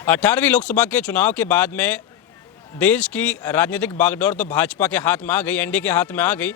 18वीं लोकसभा के चुनाव के बाद में देश की राजनीतिक बागडोर तो भाजपा के हाथ में आ गई, एनडीए के हाथ में आ गई।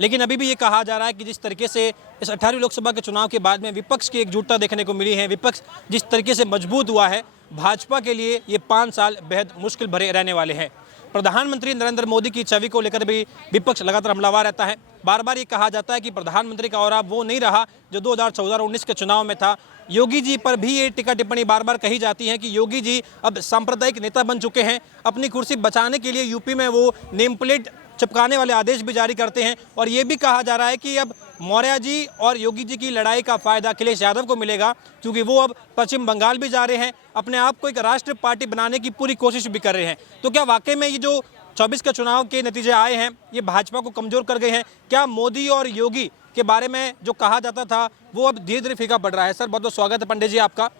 लेकिन अभी भी ये कहा जा रहा है कि जिस तरीके से इस 18वीं लोकसभा के चुनाव के बाद में विपक्ष की एकजुटता देखने को मिली है, विपक्ष जिस तरीके से मजबूत हुआ है, भाजपा के लिए ये 5 साल बेहद मुश्किल भरे रहने वाले हैं। प्रधानमंत्री नरेंद्र मोदी की छवि को लेकर भी विपक्ष लगातार हमलावर रहता है। बार बार ये कहा जाता है कि प्रधानमंत्री का ऑरा वो नहीं रहा जो 2014 और 19 के चुनाव में था। योगी जी पर भी ये टिक्का टिप्पणी बार बार कही जाती है कि योगी जी अब सांप्रदायिक नेता बन चुके हैं। अपनी कुर्सी बचाने के लिए यूपी में वो नेम प्लेट चिपकाने वाले आदेश भी जारी करते हैं। और ये भी कहा जा रहा है कि अब मौर्य जी और योगी जी की लड़ाई का फायदा अखिलेश यादव को मिलेगा, क्योंकि वो अब पश्चिम बंगाल भी जा रहे हैं, अपने आप को एक राष्ट्रीय पार्टी बनाने की पूरी कोशिश भी कर रहे हैं। तो क्या वाकई में ये जो 24 के चुनाव के नतीजे आए हैं ये भाजपा को कमजोर कर गए हैं? क्या मोदी और योगी के बारे में जो कहा जाता था वो अब धीरे धीरे फीका पड़ रहा है? सर बहुत बहुत स्वागत है पंडित जी आपका।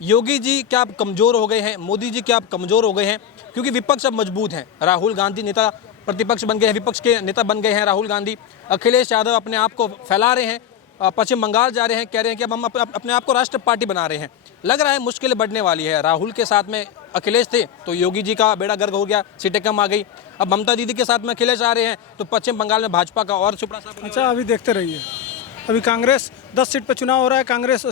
योगी जी क्या अब कमज़ोर हो गए हैं? मोदी जी क्या अब कमज़ोर हो गए हैं? क्योंकि विपक्ष अब मजबूत है। राहुल गांधी नेता प्रतिपक्ष बन गए हैं, विपक्ष के नेता बन गए हैं राहुल गांधी। अखिलेश यादव अपने आप को फैला रहे हैं, पश्चिम बंगाल जा रहे हैं, कह रहे हैं कि अब हम अपने आप को राष्ट्रीय पार्टी बना रहे हैं। लग रहा है मुश्किलें बढ़ने वाली है। राहुल के साथ में अखिलेश थे तो योगी जी का बेड़ा गर्क हो गया, सीटें कम आ गई। अब ममता दीदी के साथ में अखिलेश आ रहे हैं तो पश्चिम बंगाल में भाजपा का और सुपड़ा साफ। अच्छा, अभी देखते रहिए। अभी कांग्रेस 10 सीट पे चुनाव हो रहा है, कांग्रेस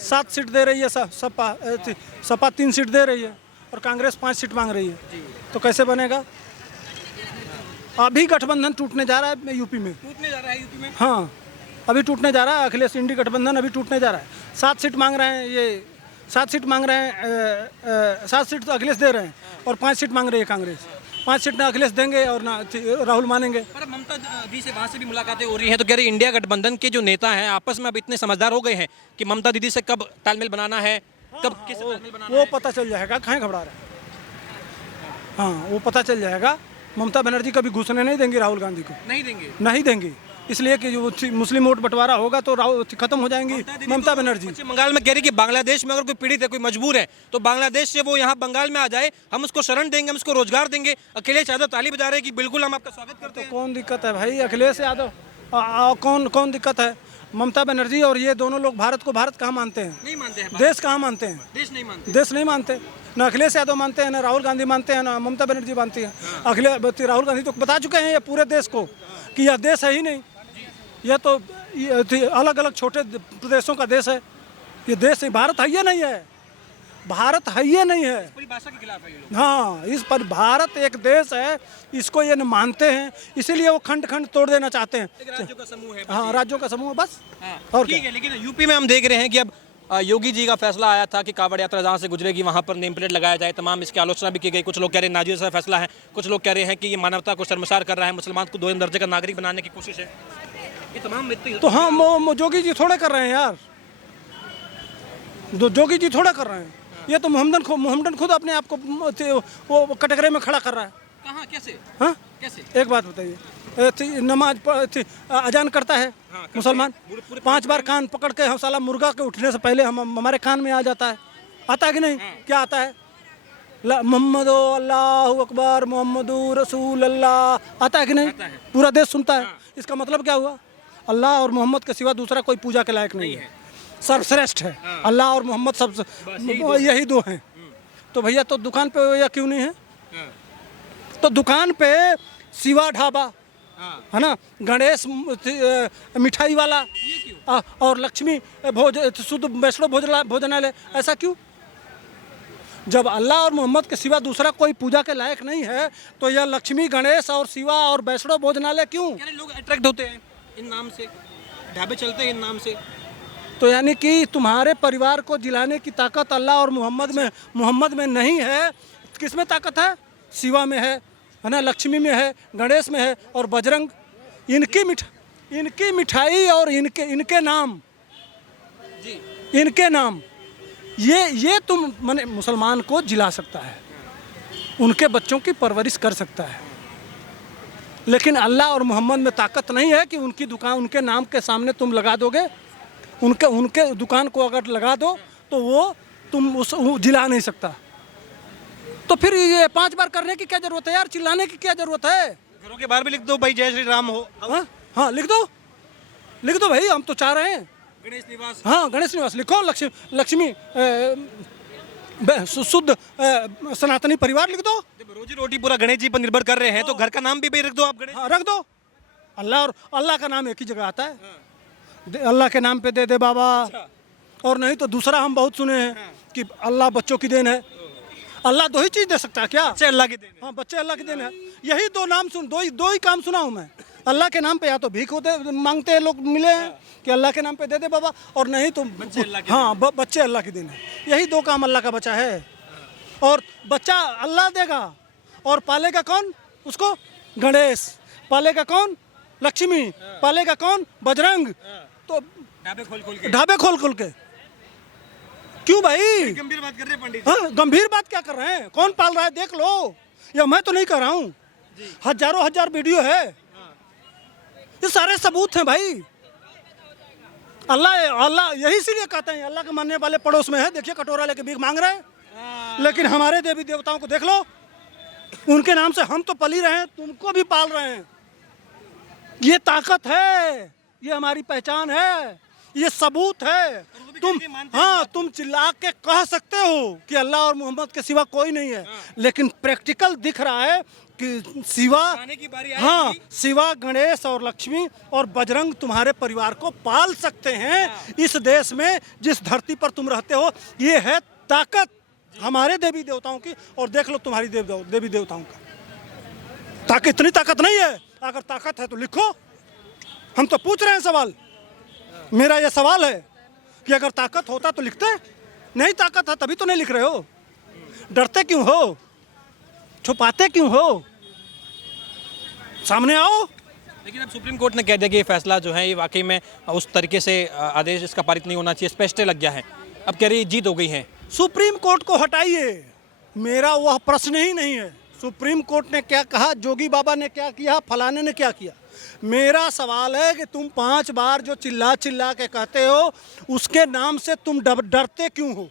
7 सीट दे रही है, सपा 3 सीट दे रही है और कांग्रेस 5 सीट मांग रही है। तो कैसे बनेगा? अभी गठबंधन टूटने जा रहा है यूपी में। हाँ, अभी टूटने जा रहा है। अखिलेश इंडी गठबंधन अभी टूटने जा रहा है। 7 सीट मांग रहे हैं, ये 7 सीट मांग रहे हैं। 7 सीट तो अखिलेश दे रहे हैं और 5 सीट मांग रही है कांग्रेस। 5 सीट ना अखिलेश देंगे और ना राहुल मानेंगे। पर ममता दी से वहाँ से भी मुलाकातें हो रही हैं तो कह रही इंडिया गठबंधन के जो नेता हैं आपस में अब इतने समझदार हो गए हैं कि ममता दीदी से कब तालमेल बनाना है, कब किस तालमेल बनाना वो पता चल जाएगा। कहाँ घबरा रहे हैं? हाँ, वो पता चल जाएगा। ममता बनर्जी कभी घुसने नहीं देंगी राहुल गांधी को, नहीं देंगी। इसलिए कि जो मुस्लिम वोट बंटवारा होगा तो खत्म हो जाएंगी ममता बनर्जी। पश्चिम बंगाल में कह रही कि बांग्लादेश में अगर कोई पीड़ित है, कोई मजबूर है तो बांग्लादेश से वो यहाँ बंगाल में आ जाए, हम उसको शरण देंगे, हम उसको रोजगार देंगे। अखिलेश यादव ताली बजा रहे हैं कि बिल्कुल हम आपका स्वागत करते हैं। कौन दिक्कत है भाई? अखिलेश यादव कौन दिक्कत है? ममता बनर्जी और ये दोनों लोग भारत को भारत कहाँ मानते हैं? नहीं मानते हैं। देश कहाँ मानते हैं? देश नहीं मानते। ना अखिलेश यादव मानते हैं, ना राहुल गांधी मानते हैं, ना ममता बनर्जी मानती है। राहुल गांधी तो बता चुके हैं ये पूरे देश को कि यह देश है ही नहीं, यह तो अलग अलग छोटे प्रदेशों का देश है। ये देश है, भारत है ये नहीं है, भारत है ये नहीं है। पूरी भाषा के खिलाफ है ये लोग। हाँ, इस पर भारत एक देश है, इसको ये न मानते हैं, इसीलिए वो खंड खंड तोड़ देना चाहते हैं। राज्यों का समूह है। हाँ, राज्यों का समूह बस। हाँ, और ठीक है। लेकिन यूपी में हम देख रहे हैं कि अब योगी जी का फैसला आया था कि कांवड़ यात्रा जहाँ से गुजरेगी वहाँ पर नेम प्लेट लगाया जाए। तमाम इसकी आलोचना भी की गई। कुछ लोग कह रहे हैं नाजुक सा फैसला है, कुछ लोग कह रहे हैं कि ये मानवता को शर्मसार कर रहा है, मुसलमान को 2 दर्जे का नागरिक बनाने की कोशिश है। ये तमाम तो हाँ, जोगी जी थोड़े कर रहे हैं यार, जोगी जी थोड़ा कर रहे हैं। ये तो मोहम्मदन खुद अपने आप को वो कटघरे में खड़ा कर रहा है। कहाँ? कैसे? हाँ, कैसे? एक बात बताइए, नमाज अजान करता है मुसलमान, 5 बार कान पकड़ के हम साला मुर्गा के उठने से पहले हमारे कान में आ जाता है। आता है कि नहीं? क्या आता है? मोहम्मद अल्लाहु अकबर मोहम्मदु रसूल अल्लाह, आता है कि नहीं? पूरा देश सुनता है। इसका मतलब क्या हुआ? अल्लाह और मोहम्मद के सिवा दूसरा कोई पूजा के लायक नहीं है, सर्वश्रेष्ठ है। अल्लाह और मोहम्मद सब यही 2 हैं। तो भैया तो दुकान पे या क्यों नहीं है? तो दुकान पे शिवा ढाबा है ना, गणेश मिठाई वाला और लक्ष्मी शुद्ध वैष्णव भोजनालय, ऐसा क्यों? जब अल्लाह और मोहम्मद के सिवा दूसरा कोई पूजा के लायक नहीं है तो यह लक्ष्मी, गणेश और शिवा और वैष्णव भोजनालय क्यों? लोग अट्रैक्ट होते हैं इन नाम से, ढाबे चलते हैं इन नाम से। तो यानी कि तुम्हारे परिवार को जिलाने की ताकत अल्लाह और मोहम्मद में नहीं है। किस में ताकत है? शिवा में है ना, लक्ष्मी में है, गणेश में है और बजरंग। इनकी मिठाई और इनके नाम जी, इनके नाम ये तुम माने मुसलमान को जिला सकता है, उनके बच्चों की परवरिश कर सकता है। लेकिन अल्लाह और मोहम्मद में ताकत नहीं है कि उनकी दुकान उनके नाम के सामने तुम लगा दोगे। उनके दुकान को अगर लगा दो तो वो तुम जिला नहीं सकता। तो फिर ये 5 बार करने की क्या जरूरत है यार? चिल्लाने की क्या जरूरत है? घरों के बाहर भी लिख दो भाई जय श्री राम हो। हाँ, लिख दो भाई, हम तो चाह रहे हैं। गणेश निवास। हाँ, गणेश निवास लिखो, लक्ष्मी शुद्ध सनातनी परिवार लिख दो। जब रोजी रोटी पूरा गणेश जी पर निर्भर कर रहे हैं तो घर का नाम भी रख दो आप गणेश। हाँ, रख दो। अल्लाह और अल्लाह का नाम एक ही जगह आता है। अल्लाह के नाम पे दे दे बाबा। और नहीं तो दूसरा हम बहुत सुने हैं कि अल्लाह बच्चों की देन है। अल्लाह दो ही चीज़ दे सकता है क्या? बच्चे अल्लाह के देन है। हाँ, बच्चे अल्लाह की देन है। यही दो नाम दो ही काम सुना हूँ मैं। अल्लाह के नाम पे या तो भीख होते मांगते हैं लोग मिले हैं कि अल्लाह के नाम पे दे दे बाबा, और नहीं तो हाँ बच्चे अल्लाह की देन है। यही दो काम अल्लाह का बचा है। और बच्चा अल्लाह देगा और पालेगा कौन उसको? गणेश। पालेगा कौन? लक्ष्मी। पालेगा कौन? बजरंग। तो ढाबे खोल खोल के क्यों भाई? गंभीर बात कर रहे हैं पंडित। हाँ, गंभीर बात क्या कर रहे हैं? कौन पाल रहा है देख लो। या मैं तो नहीं कर रहा हूँ, हजारों हजार वीडियो है, ये सारे सबूत हैं भाई। अल्लाह यही इसीलिए कहते हैं अल्लाह के मानने वाले पड़ोस में है। देखिए कटोरा लेके भीख मांग रहे हैं, लेकिन हमारे देवी देवताओं को देख लो, उनके नाम से हम तो पली रहे हैं, तुमको भी पाल रहे हैं। ये ताकत है, ये हमारी पहचान है, ये सबूत है। तुम चिल्ला के कह सकते हो कि अल्लाह और मोहम्मद के सिवा कोई नहीं है, लेकिन प्रैक्टिकल दिख रहा है कि सिवा गणेश और लक्ष्मी और बजरंग तुम्हारे परिवार को पाल सकते हैं। इस देश में जिस धरती पर तुम रहते हो, ये है ताकत हमारे देवी देवताओं की। और देख लो तुम्हारी देवी देवताओं का ताकत, इतनी ताकत नहीं है। अगर ताकत है तो लिखो, हम तो पूछ रहे हैं सवाल। मेरा यह सवाल है कि अगर ताकत होता तो लिखते, नहीं ताकत है तभी तो नहीं लिख रहे हो। डरते क्यों हो? छुपाते क्यों हो? सामने आओ। लेकिन अब सुप्रीम कोर्ट ने कह दिया कि ये फैसला जो है ये वाकई में उस तरीके से आदेश इसका पारित नहीं होना चाहिए, स्पष्ट लग गया है। अब कह रही जीत हो गई है। सुप्रीम कोर्ट को हटाइए, मेरा वह प्रश्न ही नहीं है। सुप्रीम कोर्ट ने क्या कहा, जोगी बाबा ने क्या किया, फलाने ने क्या किया। मेरा सवाल है कि तुम 5 बार जो चिल्ला चिल्ला के कहते हो, उसके नाम से तुम डरते क्यों हो?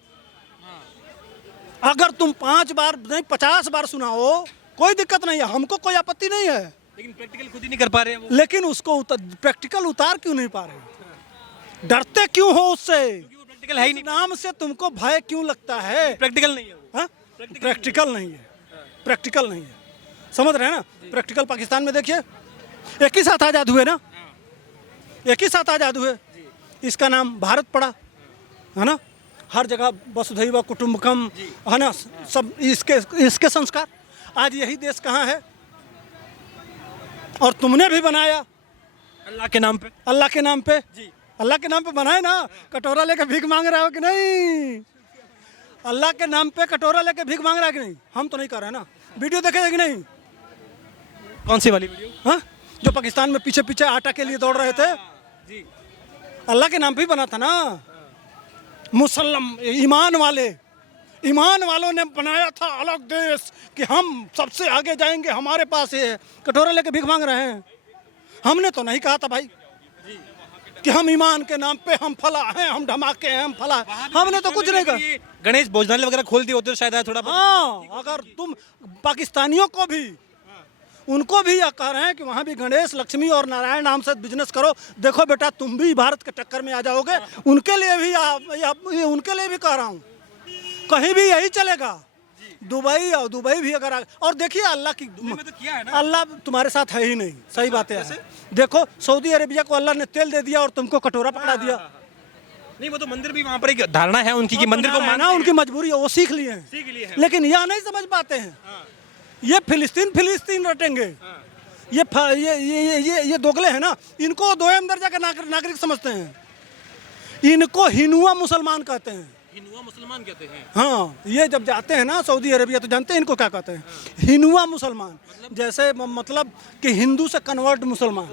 अगर तुम 5 बार नहीं 50 बार सुनाओ, कोई दिक्कत नहीं है, हमको कोई आपत्ति नहीं है। लेकिन प्रैक्टिकल खुद ही नहीं कर पा रहे हैं वो। लेकिन उसको प्रैक्टिकल उतार क्यों नहीं पा रहे? डरते क्यों हो उससे? प्रैक्टिकल है ही नहीं। नाम से तुमको भय क्यों लगता है? प्रैक्टिकल नहीं है वो। हाँ? प्रैक्टिकल नहीं है, प्रैक्टिकल नहीं है। समझ रहे हैं ना? प्रैक्टिकल पाकिस्तान में देखिए, एक ही साथ आज़ाद हुए ना, एक ही साथ आज़ाद हुए। इसका नाम भारत पड़ा है ना। हर जगह वसुधैव कुटुंबकम है ना, सब इसके संस्कार। आज यही देश कहाँ है? और तुमने भी बनाया अल्लाह के नाम पे। अल्लाह के नाम पे जी, अल्लाह के नाम पे बनाए ना। कटोरा लेके भीख मांग रहे हो कि नहीं? अल्लाह के नाम पे कटोरा लेके भीख मांग रहा है कि नहीं? हम तो नहीं कर रहे ना। वीडियो देखे कि नहीं? कौन सी वाली वीडियो? हाँ, जो पाकिस्तान में पीछे पीछे आटा के लिए दौड़ रहे थे, जी अल्लाह के नाम पे ही बना था ना। मुसलम ईमान वालों ने बनाया था अलग देश कि हम सबसे आगे जाएंगे, हमारे पास ये कटोरा लेके भीख मांग रहे हैं। हमने तो नहीं कहा था भाई कि हम ईमान के नाम पे हम फला हैं, हम धमाके हैं, हम फला। हमने तो कुछ नहीं कहा। गणेश भोजनालय वगैरह खोल दिए होते तो शायद थोड़ा। हाँ, अगर तुम पाकिस्तानियों को भी, उनको भी यह कह रहे हैं कि वहाँ भी गणेश लक्ष्मी और नारायण नाम से बिजनेस करो, देखो बेटा तुम भी भारत के टक्कर में आ जाओगे। उनके लिए भी उनके लिए भी कह रहा हूँ, कहीं भी यही चलेगा। दुबई भी अगर और देखिए अल्लाह की तो किया है ना? अल्लाह तुम्हारे साथ है ही नहीं। सही बात है। देखो सऊदी अरेबिया को अल्लाह ने तेल दे दिया और तुमको कटोरा पकड़ा दिया। नहीं, वो तो मंदिर भी वहाँ पर एक धारणा है उनकी कि मंदिर को मानना उनकी मजबूरी है, वो सीख लिए हैं। लेकिन यह नहीं समझ पाते हैं, ये फिलिस्तीन रटेंगे। ये दोगले हैं ना, इनको दोयम दर्जा का नागरिक समझते हैं। इनको हिनुआ मुसलमान कहते हैं। हिनुआ मुसलमान कहते हैं। हाँ, ये जब जाते हैं ना सऊदी अरेबिया तो जानते हैं इनको क्या कहते हैं? हिनुआ मुसलमान। जैसे मतलब कि हिंदू से कन्वर्ट मुसलमान।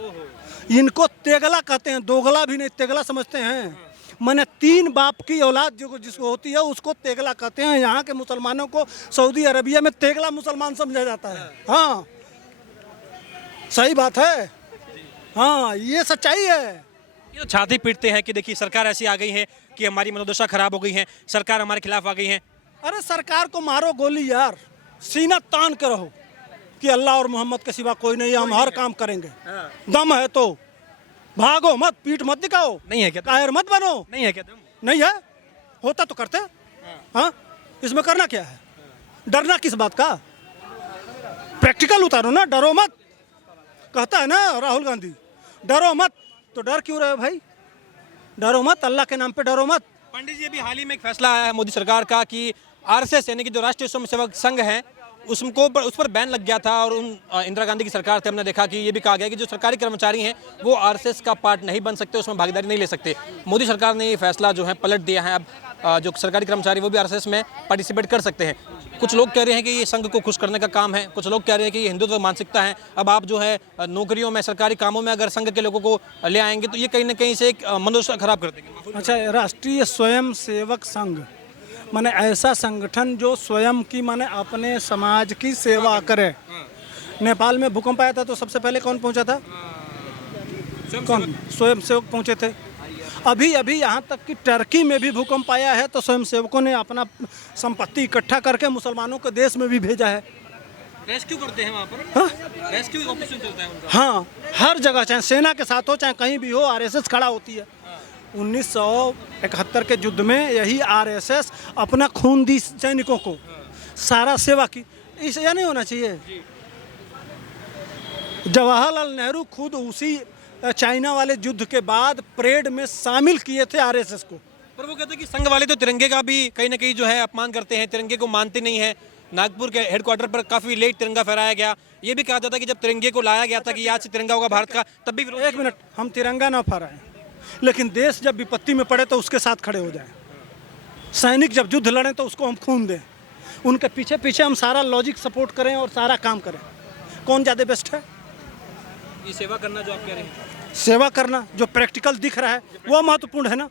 इनको तेगला कहते हैं, दोगला भी नहीं, तेगला समझते हैं। मैंने 3 बाप की औलाद जो जिसको होती है उसको तेगला कहते हैं। यहाँ के मुसलमानों को सऊदी अरबिया में तेगला मुसलमान समझा जाता है। हाँ, सही बात है। हाँ, ये सच्चाई है। ये तो छाती पीटते हैं कि देखिए सरकार ऐसी आ गई है कि हमारी मनोदशा खराब हो गई है, सरकार हमारे खिलाफ आ गई है। अरे सरकार को मारो गोली यार, सीना तान के रहो कि अल्लाह और मोहम्मद के सिवा कोई नहीं है, हम हर काम करेंगे। दम है तो भागो मत, पीठ मत दिखाओ। नहीं है क्या? कायर मत बनो। नहीं है क्या? नहीं है, होता तो करते। हाँ, इसमें करना क्या है? डरना किस बात का? प्रैक्टिकल उतारो ना, डरो मत। कहता है ना राहुल गांधी, डरो मत। तो डर क्यों रहे हो भाई? डरो मत, अल्लाह के नाम पे डरो मत। पंडित जी, अभी हाल ही में एक फैसला आया है मोदी सरकार का कि आरएसएस यानी कि जो राष्ट्रीय स्वयंसेवक संघ है उसको उस पर बैन लग गया था, और उन इंदिरा गांधी की सरकार थे, हमने देखा कि ये भी कहा गया कि जो सरकारी कर्मचारी हैं वो आरएसएस का पार्ट नहीं बन सकते, उसमें भागीदारी नहीं ले सकते। मोदी सरकार ने ये फैसला जो है पलट दिया है। अब जो सरकारी कर्मचारी वो भी आरएसएस में पार्टिसिपेट कर सकते हैं। कुछ लोग कह रहे हैं कि ये संघ को खुश करने का काम है, कुछ लोग कह रहे हैं कि ये हिंदुत्व मानसिकता है। अब आप जो है नौकरियों में, सरकारी कामों में अगर संघ के लोगों को ले आएंगे तो ये कहीं ना कहीं से एक मनोदशा खराब कर देंगे। अच्छा, राष्ट्रीय स्वयं सेवक संघ माने ऐसा संगठन जो स्वयं की माने अपने समाज की सेवा करे। नेपाल में भूकंप आया था तो सबसे पहले कौन पहुंचा था? कौन? स्वयं सेवक पहुंचे थे। अभी अभी यहाँ तक कि टर्की में भी भूकंप आया है तो स्वयं सेवकों ने अपना संपत्ति इकट्ठा करके मुसलमानों के देश में भी भेजा है। रेस्क्यू करते हैं वहाँ पर। हाँ? रेस्क्यू ऑपरेशन चलता है उनका। हाँ, हर जगह, चाहे सेना के साथ हो चाहे कहीं भी हो, आरएसएस खड़ा होती है। 1971 के युद्ध में यही आरएसएस अपना खून दी सैनिकों को, सारा सेवा की। इसे यह नहीं होना चाहिए। जवाहरलाल नेहरू खुद उसी चाइना वाले युद्ध के बाद परेड में शामिल किए थे आरएसएस को। पर वो कहते हैं कि संघ वाले तो तिरंगे का भी कहीं ना कहीं जो है अपमान करते हैं, तिरंगे को मानते नहीं है। नागपुर के हेडक्वार्टर पर काफी लेट तिरंगा फहराया गया। ये भी कहा जाता है कि जब तिरंगे को लाया गया था कि आज से तिरंगा होगा भारत का, तब भी एक मिनट, हम तिरंगा ना फहराएं, लेकिन देश जब विपत्ति में पड़े तो उसके साथ खड़े हो जाएं। सैनिक जब युद्ध लड़ें तो उसको हम खून दें, उनके पीछे पीछे हम सारा लॉजिक सपोर्ट करें और सारा काम करें। कौन ज़्यादा बेस्ट है? ये सेवा करना जो आप कह रहे हैं, सेवा करना जो प्रैक्टिकल दिख रहा है वो महत्वपूर्ण है ना।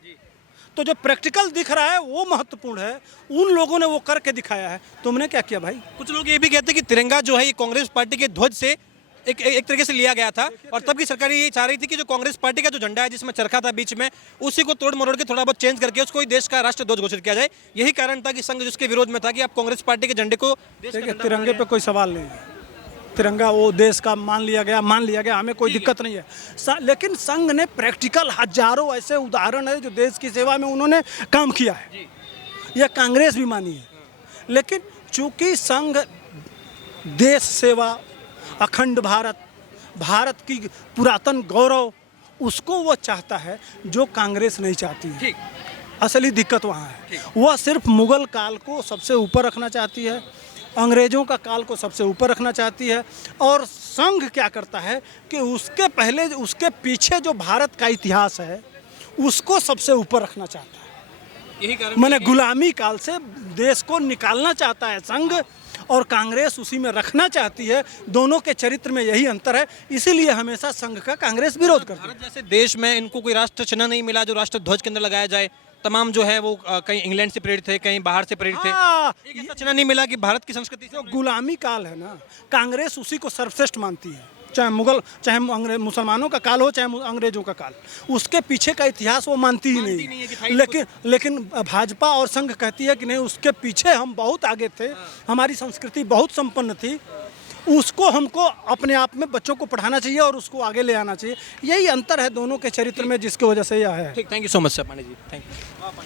तो जो प्रैक्टिकल दिख रहा है वो महत्वपूर्ण है। उन लोगों ने वो करके दिखाया है, तुमने क्या किया भाई? कुछ लोग ये भी कहते हैं कि तिरंगा जो है ये कांग्रेस पार्टी के ध्वज से एक तरीके से लिया गया था, और तब की सरकार ये चाह रही थी कि जो कांग्रेस पार्टी का जो झंडा है जिसमें चरखा था बीच में, उसी को तोड़ मरोड़ के थोड़ा बहुत चेंज करके उसको ही देश का राष्ट्र ध्वज घोषित किया जाए। यही कारण था कि संघ जिसके विरोध में था कि आप कांग्रेस पार्टी के झंडे को देश का देखिए, झंडा तिरंगे पे कोई सवाल नहीं है। तिरंगा वो देश का मान लिया गया, हमें कोई दिक्कत नहीं है। लेकिन संघ ने प्रैक्टिकल हजारों ऐसे उदाहरण है जो देश की सेवा में उन्होंने काम किया है। यह कांग्रेस भी मानी है। लेकिन चूंकि संघ देश सेवा, अखंड भारत की पुरातन गौरव, उसको वो चाहता है जो कांग्रेस नहीं चाहती है। ठीक। असली दिक्कत वहाँ है। वह सिर्फ मुगल काल को सबसे ऊपर रखना चाहती है, अंग्रेज़ों का काल को सबसे ऊपर रखना चाहती है। और संघ क्या करता है कि उसके पहले, उसके पीछे जो भारत का इतिहास है उसको सबसे ऊपर रखना चाहता है। यही कारण मैंने गुलामी काल से देश को निकालना चाहता है संघ, और कांग्रेस उसी में रखना चाहती है। दोनों के चरित्र में यही अंतर है। इसीलिए हमेशा संघ का कांग्रेस विरोध करती है। भारत जैसे देश में इनको कोई राष्ट्र चिन्ह नहीं मिला जो राष्ट्र ध्वज के अंदर लगाया जाए। तमाम जो है वो कहीं इंग्लैंड से प्रेरित थे, कहीं बाहर से प्रेरित थे। हाँ, एक ऐसा चिन्ह नहीं मिला कि भारत की संस्कृति से। जो गुलामी काल है ना, कांग्रेस उसी को सर्वश्रेष्ठ मानती है। चाहे मुसलमानों का काल हो, चाहे अंग्रेजों का काल, उसके पीछे का इतिहास वो मानती ही नहीं है। लेकिन भाजपा और संघ कहती है कि नहीं, उसके पीछे हम बहुत आगे थे, हमारी संस्कृति बहुत संपन्न थी, उसको हमको अपने आप में बच्चों को पढ़ाना चाहिए और उसको आगे ले आना चाहिए। यही अंतर है दोनों के चरित्र में, जिसकी वजह से यह है। ठीक, thank you so much sir, Pandey ji, thank you.